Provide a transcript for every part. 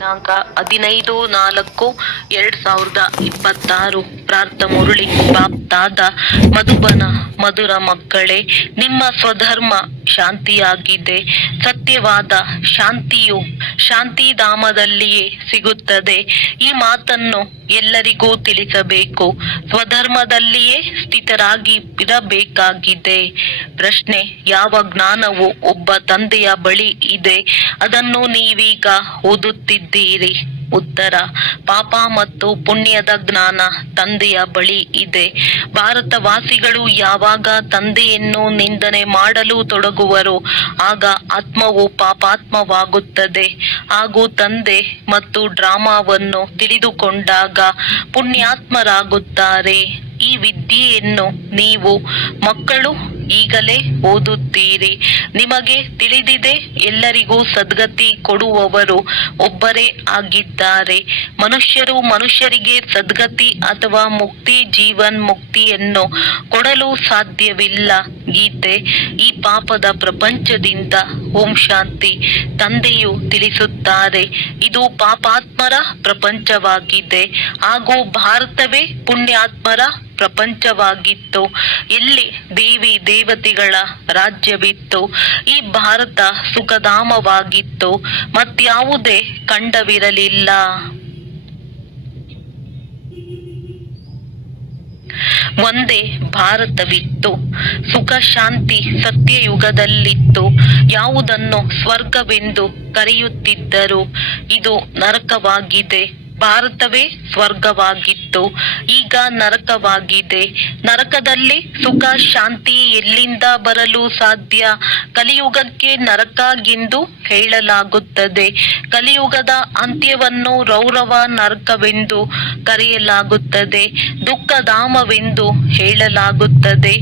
ದಿನಾಂಕ 15/4/2026 ಪ್ರಾರ್ಥ ಮುರಳಿ ಬಾಪ್ತಾದ ಮಧುಬನ. ಮಧುರ ಮಕ್ಕಳೇ, ನಿಮ್ಮ ಸ್ವಧರ್ಮ ಶಾಂತಿಯಾಗಿದೆ. ಸತ್ಯವಾದ ಶಾಂತಿಯು ಶಾಂತಿಧಾಮದಲ್ಲಿಯೇ ಸಿಗುತ್ತದೆ. ಈ ಮಾತನ್ನು ಎಲ್ಲರಿಗೂ ತಿಳಿಸಬೇಕು. ಸ್ವಧರ್ಮದಲ್ಲಿಯೇ ಸ್ಥಿತರಾಗಿ ಇರಬೇಕಾಗಿದೆ. ಪ್ರಶ್ನೆ: ಯಾವ ಜ್ಞಾನವು ಒಬ್ಬ ತಂದೆಯ ಬಳಿ ಇದೆ, ಅದನ್ನು ನೀವೀಗ ಓದುತ್ತಿದ್ದೀರಿ? ಉತ್ತರ: ಪಾಪ ಮತ್ತು ಪುಣ್ಯದ ಜ್ಞಾನ ತಂದೆಯ ಬಳಿ ಇದೆ. ಭಾರತವಾಸಿಗಳು ಯಾವಾಗ ತಂದೆಯನ್ನು ನಿಂದನೆ ಮಾಡಲು ತೊಡಗುವರೋ ಆಗ ಆತ್ಮವು ಪಾಪಾತ್ಮವಾಗುತ್ತದೆ. ಹಾಗೂ ತಂದೆ ಮತ್ತು ಡ್ರಾಮಾವನ್ನು ತಿಳಿದುಕೊಂಡಾಗ ಪುಣ್ಯಾತ್ಮರಾಗುತ್ತಾರೆ. ಈ ವಿದ್ಯೆಯನ್ನು ನೀವು ಮಕ್ಕಳು ಈಗಲೇ ಓದುತ್ತೀರಿ. ನಿಮಗೆ ತಿಳಿದಿದೆ, ಎಲ್ಲರಿಗೂ ಸದ್ಗತಿ ಕೊಡುವವರು ಒಬ್ಬರೇ ಆಗಿದ್ದಾರೆ. ಮನುಷ್ಯರು ಮನುಷ್ಯರಿಗೆ ಸದ್ಗತಿ ಅಥವಾ ಮುಕ್ತಿ, ಜೀವನ್ ಮುಕ್ತಿಯನ್ನು ಕೊಡಲು ಸಾಧ್ಯವಿಲ್ಲ. ಗೀತೆ: ಈ ಪಾಪದ ಪ್ರಪಂಚದಿಂದ ಓಂ ಶಾಂತಿ. ತಂದೆಯು ತಿಳಿಸುತ್ತಾರೆ, ಇದು ಪಾಪಾತ್ಮರ ಪ್ರಪಂಚವಾಗಿದೆ ಹಾಗೂ ಭಾರತವೇ ಪುಣ್ಯಾತ್ಮರ ಪ್ರಪಂಚವಾಗಿತ್ತು. ಎಲ್ಲಿ ದೇವಿ ದೇವತೆಗಳ ರಾಜ್ಯವಿತ್ತು, ಈ ಭಾರತ ಸುಖಧಾಮವಾಗಿತ್ತು. ಮತ್ಯಾವುದೇ ಖಂಡವಿರಲಿಲ್ಲ. ಒಂದೇ ಭಾರತವಿತ್ತು. ಸುಖ ಶಾಂತಿ ಸತ್ಯಯುಗದಲ್ಲಿತ್ತು. ಯಾವುದನ್ನು ಸ್ವರ್ಗವೆಂದು ಕರೆಯುತ್ತಿದ್ದರು, ಇದು ನರಕವಾಗಿದೆ. ಭಾರತವೇ ಸ್ವರ್ಗವಾಗಿತ್ತು, ಈಗ ನರಕವಾಗಿದೆ. ನರಕದಲ್ಲಿ ಸುಖ ಶಾಂತಿ ಎಲ್ಲಿಂದ ಬರಲು ಸಾಧ್ಯ? ಕಲಿಯುಗಕ್ಕೆ ನರಕ ಎಂದು ಹೇಳಲಾಗುತ್ತದೆ. ಕಲಿಯುಗದ ಅಂತ್ಯವನ್ನು ರೌರವ ನರಕವೆಂದು ಕರೆಯಲಾಗುತ್ತದೆ, ದುಃಖಧಾಮವೆಂದು ಹೇಳಲಾಗುತ್ತದೆ.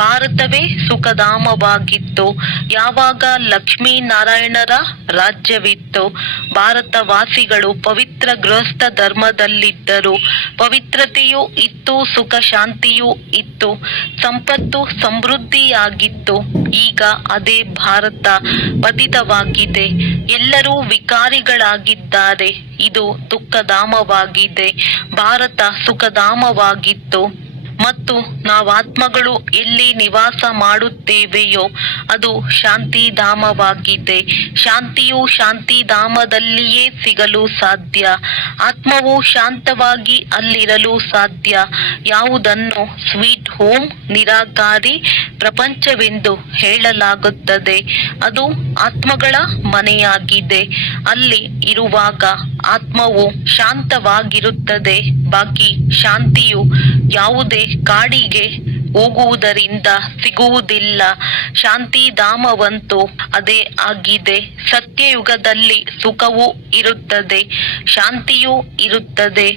ಭಾರತವೇ ಸುಖಧಾಮವಾಗಿತ್ತು ಯಾವಾಗ ಲಕ್ಷ್ಮೀನಾರಾಯಣರ ರಾಜ್ಯವಿತ್ತು. ಭಾರತವಾಸಿಗಳು ಪವಿತ್ರ ಗೃಹಸ್ಥ ಧರ್ಮದಲ್ಲಿದ್ದರು. ಪವಿತ್ರತೆಯೂ ಇತ್ತು, ಸುಖ ಶಾಂತಿಯೂ ಇತ್ತು, ಸಂಪತ್ತು ಸಮೃದ್ಧಿಯಾಗಿತ್ತು. ಈಗ ಅದೇ ಭಾರತ ಪತಿತವಾಗಿದೆ. ಎಲ್ಲರೂ ವಿಕಾರಿಗಳಾಗಿದ್ದಾರೆ. ಇದು ದುಃಖಧಾಮವಾಗಿದೆ. ಭಾರತ ಸುಖಧಾಮವಾಗಿತ್ತು. ಮತ್ತು ನಾವಾತ್ಮಗಳು ಎಲ್ಲಿ ನಿವಾಸ ಮಾಡುತ್ತೇವೆಯೋ ಅದು ಶಾಂತಿಧಾಮವಾಗಿದೆ. ಶಾಂತಿಯು ಶಾಂತಿಧಾಮದಲ್ಲಿಯೇ ಸಿಗಲು ಸಾಧ್ಯ. ಆತ್ಮವು ಶಾಂತವಾಗಿ ಅಲ್ಲಿರಲು ಸಾಧ್ಯ. ಯಾವುದನ್ನು ಸ್ವೀಟ್ ಹೋಮ್, ನಿರಾಕಾರಿ ಪ್ರಪಂಚವೆಂದು ಹೇಳಲಾಗುತ್ತದೆ, ಅದು ಆತ್ಮಗಳ ಮನೆಯಾಗಿದೆ. ಅಲ್ಲಿ ಇರುವಾಗ ಆತ್ಮವು ಶಾಂತವಾಗಿರುತ್ತದೆ. ಬಾಕಿ ಶಾಂತಿಯು ಯಾವುದೇ ಕಾಡಿಗೆ ಹೋಗುವುದರಿಂದ ಸಿಗುವುದಿಲ್ಲ. ಶಾಂತಿಧಾಮವಂತೂ ಅದೇ ಆಗಿದೆ. ಸತ್ಯಯುಗದಲ್ಲಿ ಸುಖವೂ ಇರುತ್ತದೆ, ಶಾಂತಿಯೂ ಇರುತ್ತದೆ.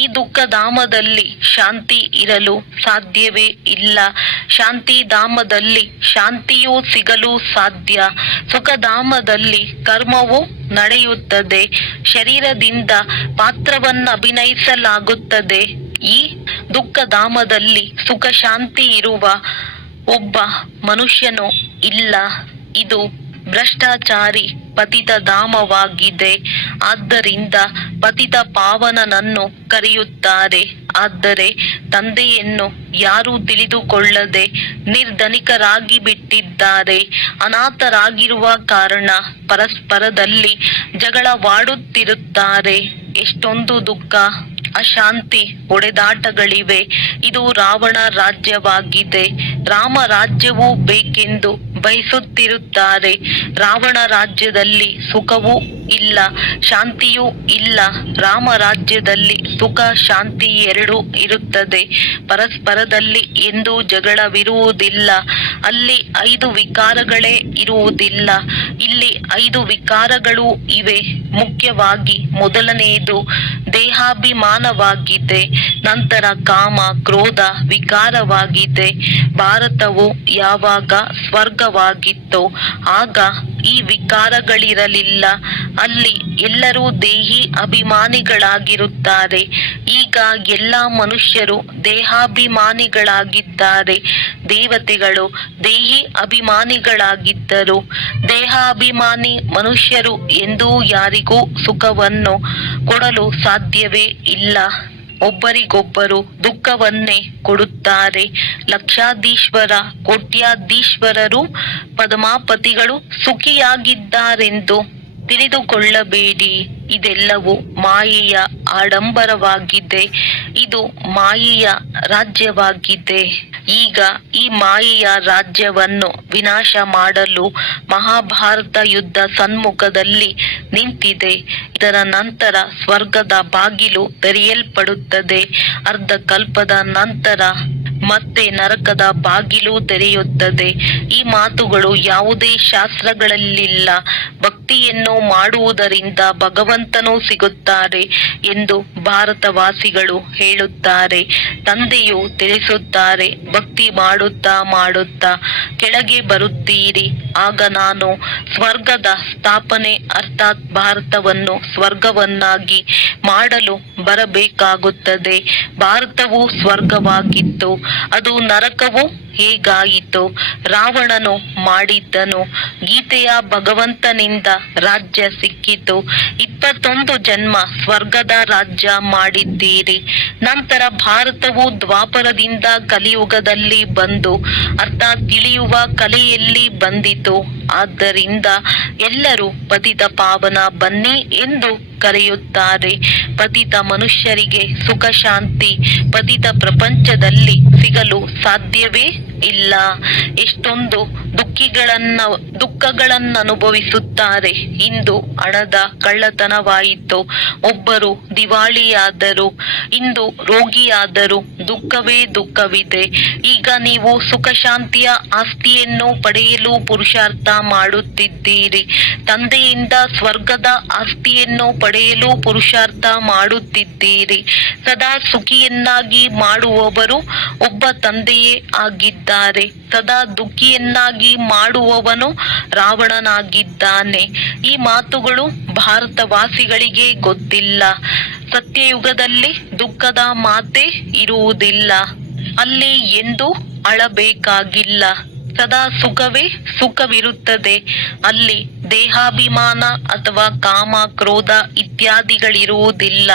ಈ ದುಃಖಧಾಮದಲ್ಲಿ ಶಾಂತಿ ಇರಲು ಸಾಧ್ಯವೇ ಇಲ್ಲ. ಶಾಂತಿಧಾಮದಲ್ಲಿ ಶಾಂತಿಯೂ ಸಿಗಲು ಸಾಧ್ಯ. ಸುಖಧಾಮದಲ್ಲಿ ಕರ್ಮವು ನಡೆಯುತ್ತದೆ. ಶರೀರದಿಂದ ಪಾತ್ರವನ್ನು ಅಭಿನಯಿಸಲಾಗುತ್ತದೆ. ಈ ದುಃಖಧಾಮದಲ್ಲಿ ಸುಖ ಶಾಂತಿ ಇರುವ ಒಬ್ಬ ಮನುಷ್ಯನು ಇಲ್ಲ. ಇದು ಭ್ರಷ್ಟಾಚಾರಿ ಪತಿತ ಧಾಮವಾಗಿದೆ. ಆದ್ದರಿಂದ ಪತಿತ ಪಾವನನನ್ನು ಕರೆಯುತ್ತಾರೆ. ಆದರೆ ತಂದೆಯನ್ನು ಯಾರೂ ತಿಳಿದುಕೊಳ್ಳದೆ ನಿರ್ಧನಿಕರಾಗಿ ಬಿಟ್ಟಿದ್ದಾರೆ. ಅನಾಥರಾಗಿರುವ ಕಾರಣ ಪರಸ್ಪರದಲ್ಲಿ ಜಗಳವಾಡುತ್ತಿರುತ್ತಾರೆ. ಎಷ್ಟೊಂದು ದುಃಖ, ಅಶಾಂತಿ, ಹೊಡೆದಾಟಗಳಿವೆ. ಇದು ರಾವಣ ರಾಜ್ಯವಾಗಿದೆ. ರಾಮ ರಾಜ್ಯವೂ ಬೇಕೆಂದು ಬಯಸುತ್ತಿರುತ್ತಾರೆ. ರಾವಣ ರಾಜ್ಯದಲ್ಲಿ ಸುಖವೂ ಇಲ್ಲ, ಶಾಂತಿಯೂ ಇಲ್ಲ. ರಾಮ ರಾಜ್ಯದಲ್ಲಿ ಸುಖ ಶಾಂತಿ ಎರಡೂ ಇರುತ್ತದೆ. ಪರಸ್ಪರದಲ್ಲಿ ಎಂದೂ ಜಗಳವಿರುವುದಿಲ್ಲ. ಅಲ್ಲಿ 5 ವಿಕಾರಗಳೇ ಇರುವುದಿಲ್ಲ. ಇಲ್ಲಿ 5 ವಿಕಾರಗಳೂ ಇವೆ. ಮುಖ್ಯವಾಗಿ ಮೊದಲನೆಯದು ದೇಹಾಭಿಮಾನವಾಗಿದೆ. ನಂತರ ಕಾಮ ಕ್ರೋಧ ವಿಕಾರವಾಗಿದೆ. ಭಾರತವು ಯಾವಾಗ ಸ್ವರ್ಗವಾಗಿತ್ತೋ ಆಗ ಈ ವಿಕಾರಗಳಿರಲಿಲ್ಲ. ಅಲ್ಲಿ ಎಲ್ಲರೂ ದೇಹಿ ಅಭಿಮಾನಿಗಳಾಗಿರುತ್ತಾರೆ. ಈಗ ಎಲ್ಲ ಮನುಷ್ಯರು ದೇಹಾಭಿಮಾನಿಗಳಾಗಿದ್ದಾರೆ. ದೇವತೆಗಳು ದೇಹಿ ಅಭಿಮಾನಿಗಳಾಗಿದ್ದರು. ದೇಹಾಭಿಮಾನಿ ಮನುಷ್ಯರು ಎಂದೂ ಯಾರಿಗೂ ಯಾರಿಗೂ ಸುಖವನ್ನು ಕೊಡಲು ಸಾಧ್ಯವೇ ಇಲ್ಲ. ಒಬ್ಬರಿಗೊಬ್ಬರು ದುಃಖವನ್ನೇ ಕೊಡುತ್ತಾರೆ. ಲಕ್ಷಾಧೀಶ್ವರ, ಕೋಟ್ಯಾಧೀಶ್ವರರು, ಪದ್ಮಾಪತಿಗಳು ಸುಖಿಯಾಗಿದ್ದಾರೆಂದು ತಿಳಿದುಕೊಳ್ಳಬೇಡಿ. ಇದೆಲ್ಲವೂ ಮಾಯೆಯ ಆಡಂಬರವಾಗಿದೆ. ಇದು ಮಾಯೆಯ ರಾಜ್ಯವಾಗಿದೆ. ಈಗ ಈ ಮಾಯೆಯ ರಾಜ್ಯವನ್ನು ವಿನಾಶ ಮಾಡಲು ಮಹಾಭಾರತ ಯುದ್ಧ ಸನ್ಮುಖದಲ್ಲಿ ನಿಂತಿದೆ. ಇದರ ನಂತರ ಸ್ವರ್ಗದ ಬಾಗಿಲು ತೆರೆಯಲ್ಪಡುತ್ತದೆ. ಅರ್ಧ ಕಲ್ಪದ ನಂತರ ಮತ್ತೆ ನರಕದ ಬಾಗಿಲು ತೆರೆಯುತ್ತದೆ. ಈ ಮಾತುಗಳು ಯಾವುದೇ ಶಾಸ್ತ್ರಗಳಲ್ಲಿಲ್ಲ. ಭಕ್ತಿಯನ್ನು ಮಾಡುವುದರಿಂದ ಭಗವಂತನು ಸಿಗುತ್ತಾರೆ ಎಂದು ಭಾರತವಾಸಿಗಳು ಹೇಳುತ್ತಾರೆ. ತಂದೆಯು ತಿಳಿಸುತ್ತಾರೆ, ಭಕ್ತಿ ಮಾಡುತ್ತಾ ಮಾಡುತ್ತಾ ಕೆಳಗೆ ಬರುತ್ತೀರಿ. ಆಗ ನಾನು ಸ್ವರ್ಗದ ಸ್ಥಾಪನೆ ಅರ್ಥಾತ್ ಭಾರತವನ್ನು ಸ್ವರ್ಗವನ್ನಾಗಿ ಮಾಡಲು ಬರಬೇಕಾಗುತ್ತದೆ. ಭಾರತವು ಸ್ವರ್ಗವಾಗಿತ್ತು, ಅದು ನರಕವು ಹೇಗಾಯಿತು? ರಾವಣನು ಮಾಡಿದ್ದನು. ಗೀತೆಯ ಭಗವಂತನಿಂದ ರಾಜ್ಯ ಸಿಕ್ಕಿತು. 21 ಜನ್ಮ ಸ್ವರ್ಗದ ರಾಜ್ಯ ಮಾಡಿದ್ದೀರಿ. ನಂತರ ಭಾರತವು ದ್ವಾಪರದಿಂದ ಕಲಿಯುಗದಲ್ಲಿ ಬಂದು ಅರ್ಥಾತ್ ಇಳಿಯುವ ಕಲೆಯಲ್ಲಿ ಬಂದಿತು. ಆದ್ದರಿಂದ ಎಲ್ಲರೂ ಪತಿತ ಪಾವನ ಬನ್ನಿ ಎಂದು ಕರೆಯುತ್ತಾರೆ. ಪತಿತ ಮನುಷ್ಯರಿಗೆ ಸುಖ ಶಾಂತಿ ಪತಿತ ಪ್ರಪಂಚದಲ್ಲಿ ಸಿಗಲು ಸಾಧ್ಯವೇ ಇಲ್ಲ. ಎಷ್ಟೊಂದು ದುಃಖಗಳನ್ನು ಅನುಭವಿಸುತ್ತಾರೆ. ಇಂದು ಹಣದ ಕಳ್ಳತನವಾಯಿತು, ಒಬ್ಬರು ದಿವಾಳಿಯಾದರು, ಇಂದು ರೋಗಿಯಾದರು, ದುಃಖವೇ ದುಃಖವಿದೆ. ಈಗ ನೀವು ಸುಖ ಶಾಂತಿಯ ಆಸ್ತಿಯನ್ನು ಪಡೆಯಲು ಪುರುಷಾರ್ಥ ಮಾಡುತ್ತಿದ್ದೀರಿ. ತಂದೆಯಿಂದ ಸ್ವರ್ಗದ ಆಸ್ತಿಯನ್ನು ಪಡೆಯಲು ಪುರುಷಾರ್ಥ ಮಾಡುತ್ತಿದ್ದೀರಿ. ಸದಾ ಸುಖಿಯನ್ನಾಗಿ ಮಾಡುವವರು ಒಬ್ಬ ತಂದೆಯೇ ಆಗಿದ್ದಾರೆ. ಸದಾ ದುಃಖಿಯನ್ನಾಗಿ ಮಾಡುವವನು ರಾವಣನಾಗಿದ್ದಾನೆ. ಈ ಮಾತುಗಳು ಭಾರತವಾಸಿಗಳಿಗೆ ಗೊತ್ತಿಲ್ಲ. ಸತ್ಯಯುಗದಲ್ಲಿ ದುಃಖದ ಮಾತೇ ಇರುವುದಿಲ್ಲ. ಅಲ್ಲಿ ಎಂದು ಅಳಬೇಕಾಗಿಲ್ಲ. ಸದಾ ಸುಖವಿರುತ್ತದೆ. ಅಲ್ಲಿ ದೇಹಾಭಿಮಾನ ಅಥವಾ ಕಾಮ, ಕ್ರೋಧ ಇತ್ಯಾದಿಗಳಿರುವುದಿಲ್ಲ.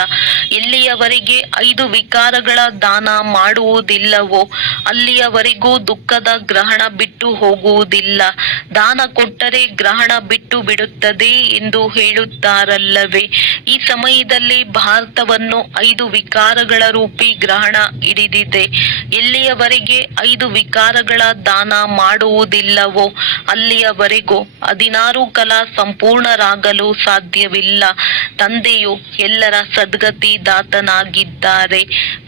ಎಲ್ಲಿಯವರೆಗೆ 5 ವಿಕಾರಗಳ ದಾನ ಮಾಡುವುದಿಲ್ಲವೋ ಅಲ್ಲಿಯವರೆಗೂ ದುಃಖದ ಗ್ರಹಣ ಬಿಟ್ಟು ಹೋಗುವುದಿಲ್ಲ. ದಾನ ಕೊಟ್ಟರೆ ಗ್ರಹಣ ಬಿಟ್ಟು ಬಿಡುತ್ತದೆ ಎಂದು ಹೇಳುತ್ತಾರಲ್ಲವೇ? ಈ ಸಮಯದಲ್ಲಿ ಭಾರತವನ್ನು 5 ವಿಕಾರಗಳ ರೂಪಿ ಗ್ರಹಣ ಹಿಡಿದಿದೆ. ಎಲ್ಲಿಯವರೆಗೆ 5 ವಿಕಾರಗಳ ದಾನ ಮಾಡುವುದಿಲ್ಲವೋ ಅಲ್ಲಿಯವರೆಗೂ 16 ಕಲಾ ಸಂಪೂರ್ಣರಾಗಲು ಸಾಧ್ಯವಿಲ್ಲ. ತಂದೆಯು ಎಲ್ಲರ ಸದ್ಗತಿ ದಾತನಾಗಿದ್ದಾರೆ.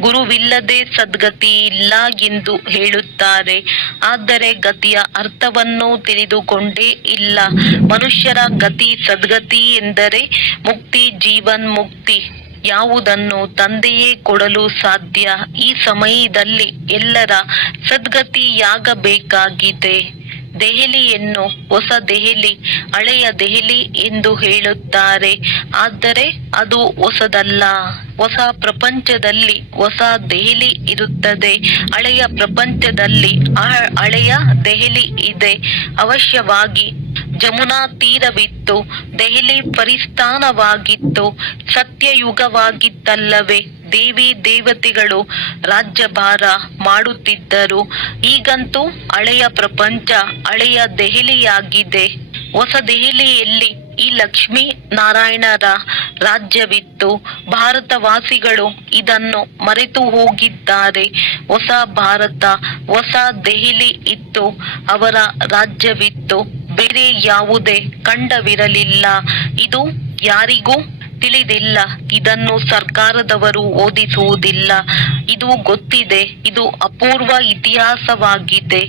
ಗುರುವಿಲ್ಲದೆ ಸದ್ಗತಿ ಇಲ್ಲ ಎಂದು ಹೇಳುತ್ತಾರೆ. ಆದರೆ ಗತಿಯ ಅರ್ಥವನ್ನು ತಿಳಿದುಕೊಂಡೇ ಇಲ್ಲ. ಮನುಷ್ಯರ ಗತಿ ಸದ್ಗತಿ ಎಂದರೆ ಮುಕ್ತಿ, ಜೀವನ್ ಮುಕ್ತಿ. ಯಾವುದನ್ನು ತಂದೆಯೇ ಕೊಡಲು ಸಾಧ್ಯ. ಈ ಸಮಯದಲ್ಲಿ ಎಲ್ಲರ ಸದ್ಗತಿಯಾಗಬೇಕಾಗಿದೆ. ದೆಹಲಿಯನ್ನು ಹೊಸ ದೆಹಲಿ, ಹಳೆಯ ದೆಹಲಿ ಎಂದು ಹೇಳುತ್ತಾರೆ. ಆದರೆ ಅದು ಹೊಸದಲ್ಲ. ಹೊಸ ಪ್ರಪಂಚದಲ್ಲಿ ಹೊಸ ದೆಹಲಿ ಇರುತ್ತದೆ. ಹಳೆಯ ಪ್ರಪಂಚದಲ್ಲಿ ಹಳೆಯ ದೆಹಲಿ ಇದೆ. ಅವಶ್ಯವಾಗಿ ಜಮುನಾ ತೀರವಿತ್ತು. ದೆಹಲಿ ಪರಿಸ್ಥಾನವಾಗಿತ್ತು. ಸತ್ಯಯುಗವಾಗಿತ್ತಲ್ಲವೇ? ದೇವಿ ದೇವತೆಗಳು ರಾಜ್ಯಭಾರ ಮಾಡುತ್ತಿದ್ದರು. ಈಗಂತೂ ಹಳೆಯ ಪ್ರಪಂಚ ಹಳೆಯ ದೆಹಲಿಯಾಗಿದೆ. ಹೊಸ ದೆಹಲಿಯಲ್ಲಿ ಈ ಲಕ್ಷ್ಮೀ ನಾರಾಯಣರ ರಾಜ್ಯವಿತ್ತು. ಭಾರತವಾಸಿಗಳು ಇದನ್ನು ಮರೆತು ಹೋಗಿದ್ದಾರೆ. ಹೊಸ ಭಾರತ, ಹೊಸ ದೆಹಲಿ ಇತ್ತು. ಅವರ ರಾಜ್ಯವಿತ್ತು. ಬೇರೆ ಯಾವುದೇ ಖಂಡವಿರಲಿಲ್ಲ. ಇದು ಯಾರಿಗೂ ತಿಳಿದಿಲ್ಲ. ಇದನ್ನು ಸರ್ಕಾರದವರು ಓದಿಸುವುದಿಲ್ಲ. ಇದು ಗೊತ್ತಿದೆ. ಇದು ಅಪೂರ್ವ ಇತಿಹಾಸವಾಗಿದೆ.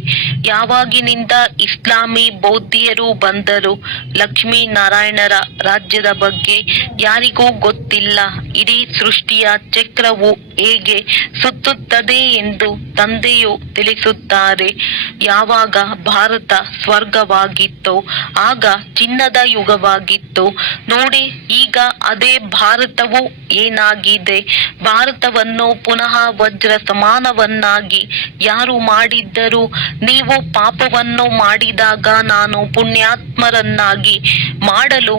ಯಾವಾಗಿನಿಂದ ಇಸ್ಲಾಮಿ ಬೌದ್ಧಿಯರು ಬಂದರು, ಲಕ್ಷ್ಮೀ ನಾರಾಯಣರ ರಾಜ್ಯದ ಬಗ್ಗೆ ಯಾರಿಗೂ ಗೊತ್ತಿಲ್ಲ. ಇಡೀ ಸೃಷ್ಟಿಯ ಚಕ್ರವು ಹೇಗೆ ಸುತ್ತುತ್ತದೆ ಎಂದು ತಂದೆಯು ತಿಳಿಸುತ್ತಾರೆ. ಯಾವಾಗ ಭಾರತ ಸ್ವರ್ಗವಾಗಿತ್ತು ಆಗ ಚಿನ್ನದ ಯುಗವಾಗಿತ್ತು. ನೋಡಿ, ಈಗ ಅದೇ ಭಾರತವು ಏನಾಗಿದೆ? ಭಾರತವನ್ನು ಪುನಃ ವಜ್ರ ಸಮಾನವನ್ನಾಗಿ ಯಾರು ಮಾಡಿದ್ದರು? ನೀವು ಪಾಪವನ್ನು ಮಾಡಿದಾಗ ನಾನು ಪುಣ್ಯಾತ್ಮರನ್ನಾಗಿ ಮಾಡಲು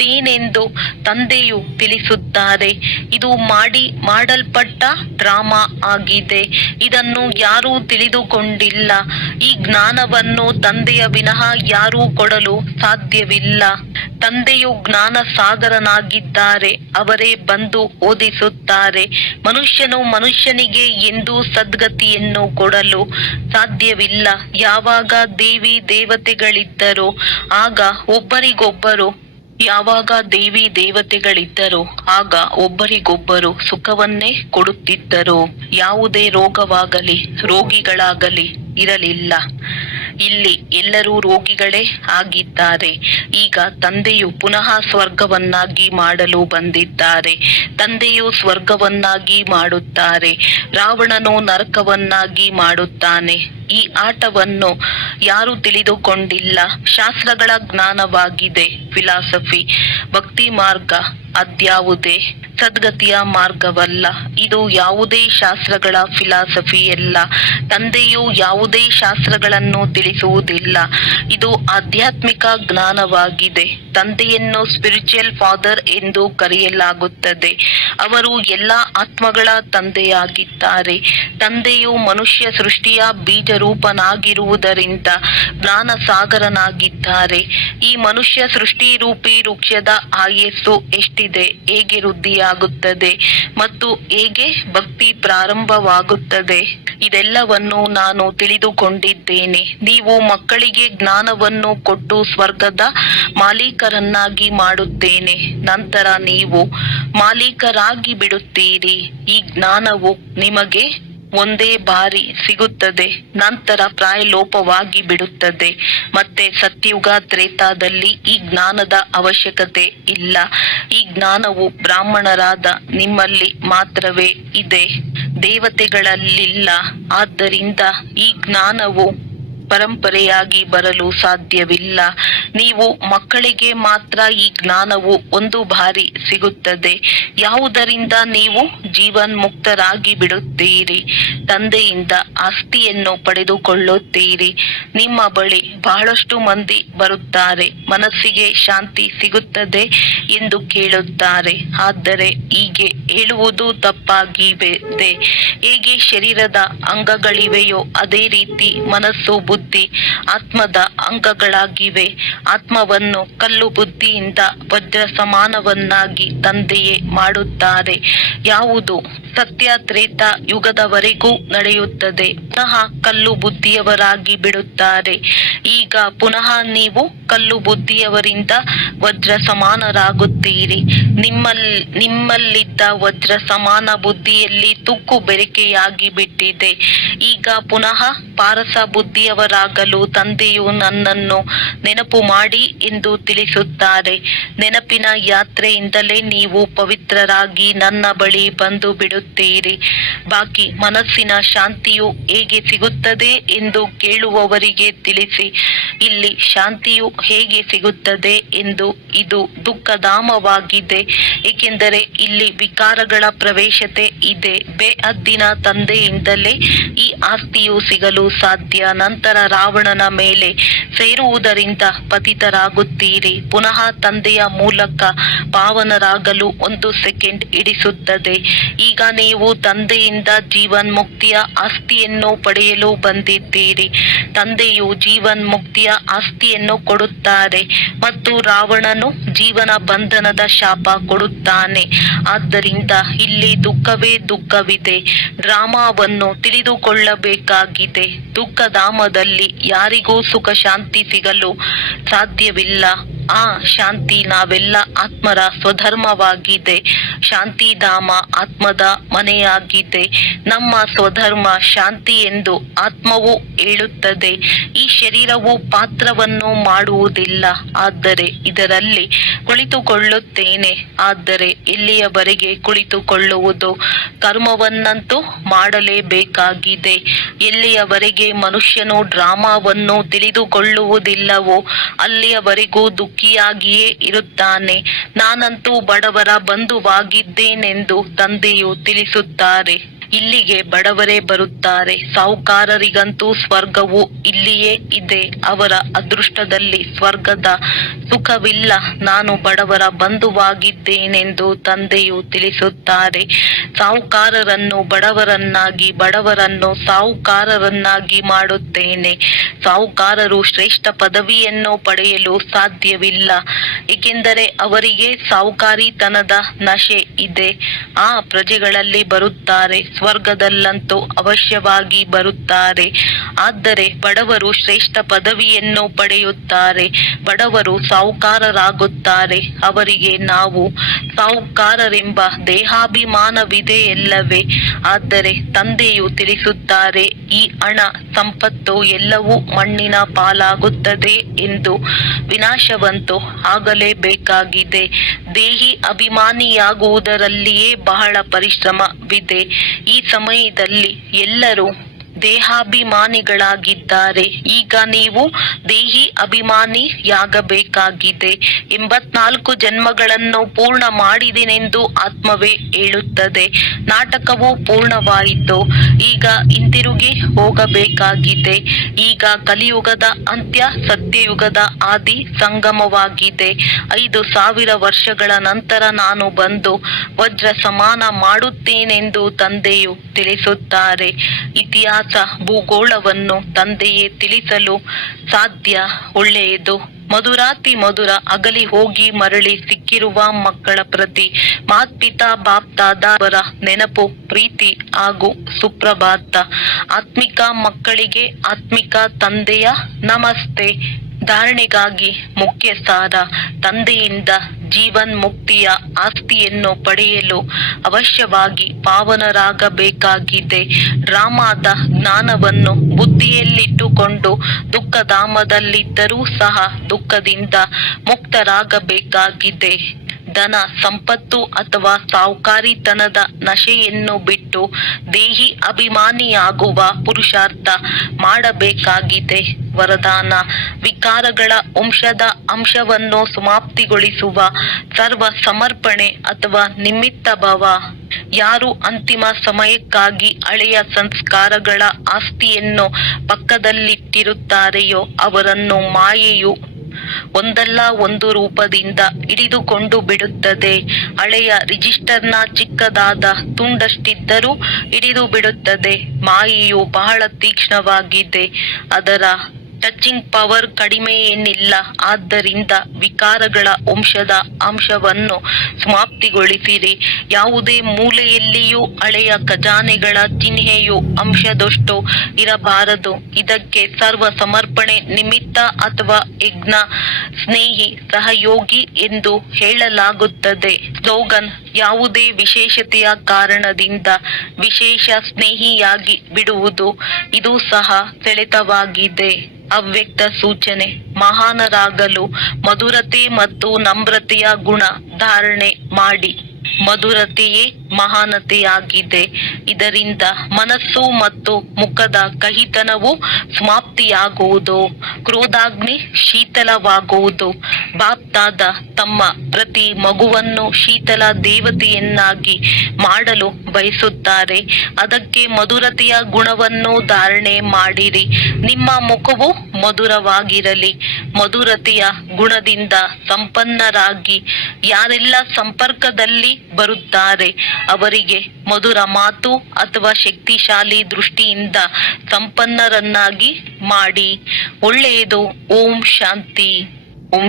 ಮಾಡುತ್ತೇನೆಂದು ತಂದೆಯು ತಿಳಿಸುತ್ತಾರೆ. ಇದು ಮಾಡಲ್ಪಟ್ಟ ಡ್ರಾಮಾ ಆಗಿದೆ. ಇದನ್ನು ಯಾರೂ ತಿಳಿದುಕೊಂಡಿಲ್ಲ. ಈ ಜ್ಞಾನವನ್ನು ತಂದೆಯ ವಿನಃ ಯಾರೂ ಕೊಡಲು ಸಾಧ್ಯವಿಲ್ಲ. ತಂದೆಯು ಜ್ಞಾನ ಸಾಗರನಾಗಿದ್ದಾರೆ. ಅವರೇ ಬಂದು ಓದಿಸುತ್ತಾರೆ. ಮನುಷ್ಯನು ಮನುಷ್ಯನಿಗೆ ಎಂದೂ ಸದ್ಗತಿಯನ್ನು ಕೊಡಲು ಸಾಧ್ಯವಿಲ್ಲ. ಯಾವಾಗ ದೇವಿ ದೇವತೆಗಳಿದ್ದರೋ ಆಗ ಒಬ್ಬರಿಗೊಬ್ಬರು ಸುಖವನ್ನೇ ಕೊಡುತ್ತಿದ್ದರು. ಯಾವುದೇ ರೋಗವಾಗಲಿ ರೋಗಿಗಳಾಗಲಿ ಇರಲಿಲ್ಲ. ಇಲ್ಲಿ ಎಲ್ಲರೂ ರೋಗಿಗಳೇ ಆಗಿದ್ದಾರೆ. ಈಗ ತಂದೆಯು ಪುನಃ ಸ್ವರ್ಗವನ್ನಾಗಿ ಮಾಡಲು ಬಂದಿದ್ದಾರೆ. ತಂದೆಯು ಸ್ವರ್ಗವನ್ನಾಗಿ ಮಾಡುತ್ತಾರೆ. ರಾವಣನು ನರಕವನ್ನಾಗಿ ಮಾಡುತ್ತಾನೆ. ಈ ಆಟವನ್ನು ಯಾರು ತಿಳಿದುಕೊಂಡಿಲ್ಲ. ಶಾಸ್ತ್ರಗಳ ಜ್ಞಾನವಾಗಿದೆ ಫಿಲಾಸಫಿ. ಭಕ್ತಿ ಮಾರ್ಗ ಅದ್ಯಾವುದೇ ಸದ್ಗತಿಯ ಮಾರ್ಗವಲ್ಲ. ಇದು ಯಾವುದೇ ಶಾಸ್ತ್ರಗಳ ಫಿಲಾಸಫಿಯಲ್ಲ. ತಂದೆಯು ಯಾವುದೇ ಶಾಸ್ತ್ರಗಳನ್ನು ತಿಳಿಸುವುದಿಲ್ಲ. ಇದು ಆಧ್ಯಾತ್ಮಿಕ ಜ್ಞಾನವಾಗಿದೆ. ತಂದೆಯನ್ನು ಸ್ಪಿರಿಚುವಲ್ ಫಾದರ್ ಎಂದು ಕರೆಯಲಾಗುತ್ತದೆ. ಅವರು ಎಲ್ಲ ಆತ್ಮಗಳ ತಂದೆಯಾಗಿದ್ದಾರೆ. ತಂದೆಯು ಮನುಷ್ಯ ಸೃಷ್ಟಿಯ ಬೀಜರೂಪನಾಗಿರುವುದರಿಂದ ಜ್ಞಾನ ಸಾಗರನಾಗಿದ್ದಾರೆ. ಈ ಮನುಷ್ಯ ಸೃಷ್ಟಿ ರೂಪಿ ವೃಕ್ಷದ ಆಯಸ್ಸು ಎಷ್ಟಿದೆ, ಹೇಗೆ ವೃದ್ಧಿಯಾಗುತ್ತದೆ ಮತ್ತು ಹೇಗೆ ಭಕ್ತಿ ಪ್ರಾರಂಭವಾಗುತ್ತದೆ, ಇದೆಲ್ಲವನ್ನು ನಾನು ತಿಳಿದುಕೊಂಡಿದ್ದೇನೆ. ನೀವು ಮಕ್ಕಳಿಗೆ ಜ್ಞಾನವನ್ನು ಕೊಟ್ಟು ಸ್ವರ್ಗದ ಮಾಲೀಕರನ್ನಾಗಿ ಮಾಡುತ್ತೇನೆ. ನಂತರ ನೀವು ಮಾಲೀಕರಾಗಿ ಬಿಡುತ್ತೀರಿ. ಈ ಜ್ಞಾನವು ನಿಮಗೆ ಒಂದೇ ಬಾರಿ ಸಿಗುತ್ತದೆ, ನಂತರ ಪ್ರಾಯಲೋಪವಾಗಿ ಬಿಡುತ್ತದೆ. ಮತ್ತೆ ಸತ್ಯುಗ ತ್ರೇತಾದಲ್ಲಿ ಈ ಜ್ಞಾನದ ಅವಶ್ಯಕತೆ ಇಲ್ಲ. ಈ ಜ್ಞಾನವು ಬ್ರಾಹ್ಮಣರಾದ ನಿಮ್ಮಲ್ಲಿ ಮಾತ್ರವೇ ಇದೆ, ದೇವತೆಗಳಲ್ಲಿಲ್ಲ. ಆದ್ದರಿಂದ ಈ ಜ್ಞಾನವು ಪರಂಪರೆಯಾಗಿ ಬರಲು ಸಾಧ್ಯವಿಲ್ಲ. ನೀವು ಮಕ್ಕಳಿಗೆ ಮಾತ್ರ ಈ ಜ್ಞಾನವು ಒಂದು ಬಾರಿ ಸಿಗುತ್ತದೆ. ಯಾವುದರಿಂದ ನೀವು ಜೀವನ್ಮುಕ್ತರಾಗಿ ಬಿಡುತ್ತೀರಿ. ತಂದೆಯಿಂದ ಆಸ್ತಿಯನ್ನು ಪಡೆದುಕೊಳ್ಳುತ್ತೀರಿ. ನಿಮ್ಮ ಬಳಿ ಬಹಳಷ್ಟು ಮಂದಿ ಬರುತ್ತಾರೆ. ಮನಸ್ಸಿಗೆ ಶಾಂತಿ ಸಿಗುತ್ತದೆ ಎಂದು ಕೇಳುತ್ತಾರೆ. ಆದರೆ ಹೀಗೆ ಹೇಳುವುದು ತಪ್ಪಾಗಿದೆ. ಹೇಗೆ ಶರೀರದ ಅಂಗಗಳಿವೆಯೋ ಅದೇ ರೀತಿ ಮನಸ್ಸು ಬುದ್ಧಿ ಆತ್ಮದ ಅಂಗಗಳಾಗಿವೆ. ಆತ್ಮವನ್ನು ಕಲ್ಲು ಬುದ್ಧಿಯಿಂದ ವಜ್ರ ಸಮಾನವನ್ನಾಗಿ ತಂದೆಯೇ ಮಾಡುತ್ತಾರೆ. ಯಾವುದು ಸತ್ಯ ತ್ರೇತ ಯುಗದವರೆಗೂ ನಡೆಯುತ್ತದೆ. ಪುನಃ ಕಲ್ಲು ಬುದ್ಧಿಯವರಾಗಿ ಬಿಡುತ್ತಾರೆ. ಈಗ ಪುನಃ ನೀವು ಕಲ್ಲು ಬುದ್ಧಿಯವರಿಂದ ವಜ್ರ ಸಮಾನರಾಗುತ್ತೀರಿ. ನಿಮ್ಮಲ್ಲಿದ್ದ ವಜ್ರ ಸಮಾನ ಬುದ್ಧಿಯಲ್ಲಿ ತುಕ್ಕು ಬೆರಿಕೆಯಾಗಿ ಬಿಟ್ಟಿದೆ. ಈಗ ಪುನಃ ಪಾರಸ ಬುದ್ಧಿಯವರಾಗಲು ತಂದೆಯು ನನ್ನನ್ನು ನೆನಪು ಮಾಡಿ ಎಂದು ತಿಳಿಸುತ್ತಾರೆ. ನೆನಪಿನ ಯಾತ್ರೆಯಿಂದಲೇ ನೀವು ಪವಿತ್ರರಾಗಿ ನನ್ನ ಬಳಿ ಬಂದು ಬಿಡುತ್ತೀರಿ. ಬಾಕಿ ಮನಸ್ಸಿನ ಶಾಂತಿಯು ಹೇಗೆ ಸಿಗುತ್ತದೆ ಎಂದು ಕೇಳುವವರಿಗೆ ತಿಳಿಸಿ. ಇಲ್ಲಿ ಶಾಂತಿಯು ಹೇಗೆ ಸಿಗುತ್ತದೆ ಎಂದು. ಇದು ದುಃಖಧಾಮವಾಗಿದೆ, ಏಕೆಂದರೆ ಇಲ್ಲಿ ವಿಕಾರಗಳ ಪ್ರವೇಶತೆ ಇದೆ. ಬೇಹದ್ದಿನ ತಂದೆಯಿಂದಲೇ ಈ ಆಸ್ತಿಯು ಸಿಗಲು ಸಾಧ್ಯ. ನಂತರ ರಾವಣನ ಮೇಲೆ ಸೇರುವುದರಿಂದ ಪತಿತರಾಗುತ್ತೀರಿ. ಪುನಃ ತಂದೆಯ ಮೂಲಕ ಪಾವನರಾಗಲು 1 ಸೆಕೆಂಡ್ ಹಿಡಿಸುತ್ತದೆ. ಈಗ ನೀವು ತಂದೆಯಿಂದ ಜೀವನ್ಮುಕ್ತಿಯ ಆಸ್ತಿಯನ್ನು ಪಡೆಯಲು ಬಂದಿದ್ದೀರಿ. ತಂದೆಯು ಜೀವನ್ಮುಕ್ತಿಯ ಆಸ್ತಿಯನ್ನು ಕೊಡುತ್ತಾರೆ ಮತ್ತು ರಾವಣನು ಜೀವನ ಬಂಧನದ ಶಾಪ ಕೊಡುತ್ತಾನೆ. ಆದ್ದರಿಂದ ಇಲ್ಲಿ ದುಃಖವೇ ದುಃಖವಿದೆ. ಡ್ರಾಮಾವನ್ನು ತಿಳಿದುಕೊಳ್ಳಬೇಕಾಗಿದೆ. ದುಃಖಧಾಮದಲ್ಲಿ ಯಾರಿಗೂ ಸುಖ ಶಾಂತಿ ಸಿಗಲು ಸಾಧ್ಯವಿಲ್ಲ. ಆ ಶಾಂತಿ ನಾವೆಲ್ಲ ಆತ್ಮರ ಸ್ವಧರ್ಮವಾಗಿದೆ. ಶಾಂತಿಧಾಮ ಆತ್ಮದ ಮನೆಯಾಗಿದೆ. ನಮ್ಮ ಸ್ವಧರ್ಮ ಶಾಂತಿ ಎಂದು ಆತ್ಮವು ಹೇಳುತ್ತದೆ. ಈ ಶರೀರವು ಪಾತ್ರವನ್ನು ಮಾಡುವುದಿಲ್ಲ, ಆದರೆ ಇದರಲ್ಲಿ ಕುಳಿತುಕೊಳ್ಳುತ್ತೇನೆ. ಆದರೆ ಎಲ್ಲಿಯವರೆಗೆ ಕುಳಿತುಕೊಳ್ಳುವುದು? ಕರ್ಮವನ್ನಂತೂ ಮಾಡಲೇಬೇಕಾಗಿದೆ. ಎಲ್ಲಿಯವರೆಗೆ ಮನುಷ್ಯನು ಡ್ರಾಮಾವನ್ನು ತಿಳಿದುಕೊಳ್ಳುವುದಿಲ್ಲವೋ ಅಲ್ಲಿಯವರೆಗೂ ದುಃಖಿಯಾಗಿಯೇ ಇರುತ್ತಾನೆ. ನಾನಂತೂ ಬಡವರ ಬಂಧುವಾಗಿದ್ದೇನೆಂದು ತಂದೆಯು ತಿಳಿಸುತ್ತಾರೆ. ಇಲ್ಲಿಗೆ ಬಡವರೇ ಬರುತ್ತಾರೆ. ಸಾಹುಕಾರರಿಗಂತೂ ಸ್ವರ್ಗವು ಇಲ್ಲಿಯೇ ಇದೆ. ಅವರ ಅದೃಷ್ಟದಲ್ಲಿ ಸ್ವರ್ಗದ ಸುಖವಿಲ್ಲ. ನಾನು ಬಡವರ ಬಂಧುವಾಗಿದ್ದೇನೆಂದು ತಂದೆಯು ತಿಳಿಸುತ್ತಾರೆ. ಸಾಹುಕಾರರನ್ನು ಬಡವರನ್ನಾಗಿ, ಬಡವರನ್ನು ಸಾಹುಕಾರರನ್ನಾಗಿ ಮಾಡುತ್ತೇನೆ. ಸಾಹುಕಾರರು ಶ್ರೇಷ್ಠ ಪದವಿಯನ್ನು ಪಡೆಯಲು ಸಾಧ್ಯವಿಲ್ಲ, ಏಕೆಂದರೆ ಅವರಿಗೆ ಸಾಹುಕಾರಿತನದ ನಶೆ ಇದೆ. ಆ ಪ್ರಜೆಗಳಲ್ಲಿ ಬರುತ್ತಾರೆ, ಸ್ವರ್ಗದಲ್ಲಂತೂ ಅವಶ್ಯವಾಗಿ ಬರುತ್ತಾರೆ. ಆದರೆ ಬಡವರು ಶ್ರೇಷ್ಠ ಪದವಿಯನ್ನು ಪಡೆಯುತ್ತಾರೆ, ಬಡವರು ಸಾಹುಕಾರರಾಗುತ್ತಾರೆ. ಅವರಿಗೆ ನಾವು ಸಾಹುಕಾರರೆಂಬ ದೇಹಾಭಿಮಾನವಿದೆಯಲ್ಲವೇ? ಆದರೆ ತಂದೆಯು ತಿಳಿಸುತ್ತಾರೆ, ಈ ಹಣ ಸಂಪತ್ತು ಎಲ್ಲವೂ ಮಣ್ಣಿನ ಪಾಲಾಗುತ್ತದೆ ಎಂದು. ವಿನಾಶವಂತೂ ಆಗಲೇಬೇಕಾಗಿದೆ. ದೇಹಿ ಅಭಿಮಾನಿಯಾಗುವುದರಲ್ಲಿಯೇ ಬಹಳ ಪರಿಶ್ರಮವಿದೆ. ಈ ಸಮಯದಲ್ಲಿ ಎಲ್ಲರೂ ದೇಹಾಭಿಮಾನಿಗಳಾಗಿದ್ದಾರೆ. ಈಗ ನೀವು ದೇಹಿ ಅಭಿಮಾನಿಯಾಗಬೇಕಾಗಿದೆ. 84 ಜನ್ಮಗಳನ್ನು ಪೂರ್ಣ ಮಾಡಿದೆನೆಂದು ಆತ್ಮವೇ ಹೇಳುತ್ತದೆ. ನಾಟಕವು ಪೂರ್ಣವಾಯಿತು, ಈಗ ಹಿಂತಿರುಗಿ ಹೋಗಬೇಕಾಗಿದೆ. ಈಗ ಕಲಿಯುಗದ ಅಂತ್ಯ, ಸತ್ಯಯುಗದ ಆದಿ ಸಂಗಮವಾಗಿದೆ. 5000 ವರ್ಷಗಳ ನಂತರ ನಾನು ಬಂದು ವಜ್ರ ಸಮಾನ ಮಾಡುತ್ತೇನೆಂದು ತಂದೆಯು ತಿಳಿಸುತ್ತಾರೆ. ಇತಿಹಾಸ ಭೂಗೋಳವನ್ನು ತಂದೆಯೇ ತಿಳಿಸಲು ಸಾಧ್ಯ. ಒಳ್ಳೆಯದು. ಮಧುರಾತಿ ಮಧುರ ಅಗಲಿ ಹೋಗಿ ಮರಳಿ ಸಿಕ್ಕಿರುವ ಮಕ್ಕಳ ಪ್ರತಿ ಮಾತ್ಪಿತಾ ಬಾಪ್ದಾದವರ ನೆನಪು, ಪ್ರೀತಿ ಹಾಗೂ ಸುಪ್ರಭಾತ. ಆತ್ಮಿಕ ಮಕ್ಕಳಿಗೆ ಆತ್ಮಿಕ ತಂದೆಯ ನಮಸ್ತೆ. ಧಾರಣೆಗಾಗಿ ಮುಖ್ಯ ಸಾರ. ತಂದೆಯಿಂದ ಜೀವನ್ಮುಕ್ತಿಯ ಆಸ್ತಿಯನ್ನು ಪಡೆಯಲು ಅವಶ್ಯವಾಗಿ ಪಾವನರಾಗಬೇಕಾಗಿದೆ. ಡ್ರಾಮಾದ ಜ್ಞಾನವನ್ನು ಬುದ್ಧಿಯಲ್ಲಿಟ್ಟುಕೊಂಡು ದುಃಖಧಾಮದಲ್ಲಿದ್ದರೂ ಸಹ ದುಃಖದಿಂದ ಮುಕ್ತರಾಗಬೇಕಾಗಿದೆ. ಧನ ಸಂಪತ್ತು ಅಥವಾ ಸಾಹುಕಾರಿತನದ ನಶೆಯನ್ನು ಬಿಟ್ಟು ದೇಹಿ ಅಭಿಮಾನಿಯಾಗುವ ಪುರುಷಾರ್ಥ ಮಾಡಬೇಕಾಗಿದೆ. ವರದಾನ: ವಿಕಾರಗಳ ವಂಶದ ಅಂಶವನ್ನು ಸಮಾಪ್ತಿಗೊಳಿಸುವ ಸರ್ವ ಸಮರ್ಪಣೆ ಅಥವಾ ನಿಮಿತ್ತ ಭವ. ಯಾರು ಅಂತಿಮ ಸಮಯಕ್ಕಾಗಿ ಹಳೆಯ ಸಂಸ್ಕಾರಗಳ ಆಸ್ತಿಯನ್ನು ಪಕ್ಕದಲ್ಲಿಟ್ಟಿರುತ್ತಾರೆಯೋ ಅವರನ್ನು ಮಾಯೆಯು ಒಂದಲ್ಲ ಒಂದು ರೂಪದಿಂದ ಹಿಡಿದುಕೊಂಡು ಬಿಡುತ್ತದೆ. ಹಳೆಯ ರಿಜಿಸ್ಟರ್ನ ಚಿಕ್ಕದಾದ ತುಂಡಷ್ಟಿದ್ದರೂ ಹಿಡಿದು ಬಿಡುತ್ತದೆ. ಮಾಯೆಯು ಬಹಳ ತೀಕ್ಷ್ಣವಾಗಿದೆ, ಅದರ ಟಚಿಂಗ್ ಪವರ್ ಕಡಿಮೆ ಏನಿಲ್ಲ. ಆದ್ದರಿಂದ ವಿಕಾರಗಳ ವಂಶದ ಅಂಶವನ್ನು ಸಮಾಪ್ತಿಗೊಳಿಸಿರಿ. ಯಾವುದೇ ಮೂಲೆಯಲ್ಲಿಯೂ ಹಳೆಯ ಖಜಾನೆಗಳ ಚಿಹ್ನೆಯು ಅಂಶದಷ್ಟು ಇರಬಾರದು. ಇದಕ್ಕೆ ಸರ್ವ ಸಮರ್ಪಣೆ ನಿಮಿತ್ತ ಅಥವಾ ಯಜ್ಞ ಸ್ನೇಹಿ ಸಹಯೋಗಿ ಎಂದು ಹೇಳಲಾಗುತ್ತದೆ. ಸ್ಲೋಗನ್: ಯಾವುದೇ ವಿಶೇಷತೆಯ ಕಾರಣದಿಂದ ವಿಶೇಷ ಸ್ನೇಹಿಯಾಗಿ ಬಿಡುವುದು. ಇದು ಸಹ ಸೆಳೆತವಾಗಿದೆ. ಅವ್ಯಕ್ತ ಸೂಚನೆ: ಮಹಾನರಾಗಲು ಮಧುರತೆ ಮತ್ತು ನಮ್ರತೆಯ ಗುಣ ಧಾರಣೆ ಮಾಡಿ. ಮಧುರತೆಯೇ ಮಹಾನತೆಯಾಗಿದೆ. ಇದರಿಂದ ಮನಸ್ಸು ಮತ್ತು ಮುಖದ ಕಹಿತನವು ಸಮಾಪ್ತಿಯಾಗುವುದು. ಕ್ರೋಧಾಗ್ನಿ ಶೀತಲವಾಗುವುದು. ಬಾಪ್ದಾದ ತಮ್ಮ ಪ್ರತಿ ಮಗುವನ್ನು ಶೀತಲ ದೇವತೆಯನ್ನಾಗಿ ಮಾಡಲು ಬಯಸುತ್ತಾರೆ. ಅದಕ್ಕೆ ಮಧುರತೆಯ ಗುಣವನ್ನು ಧಾರಣೆ ಮಾಡಿರಿ. ನಿಮ್ಮ ಮುಖವು ಮಧುರವಾಗಿರಲಿ. ಮಧುರತೆಯ ಗುಣದಿಂದ ಸಂಪನ್ನರಾಗಿ ಯಾರೆಲ್ಲ ಸಂಪರ್ಕದಲ್ಲಿ ಬರುತ್ತಾರೆ ಅವರಿಗೆ ಮಧುರ ಮಾತು ಅಥವಾ ಶಕ್ತಿಶಾಲಿ ದೃಷ್ಟಿಯಿಂದ ಸಂಪನ್ನರನ್ನಾಗಿ ಮಾಡಿ. ಒಳ್ಳೆಯದು. ಓಂ ಶಾಂತಿ. ಓಂ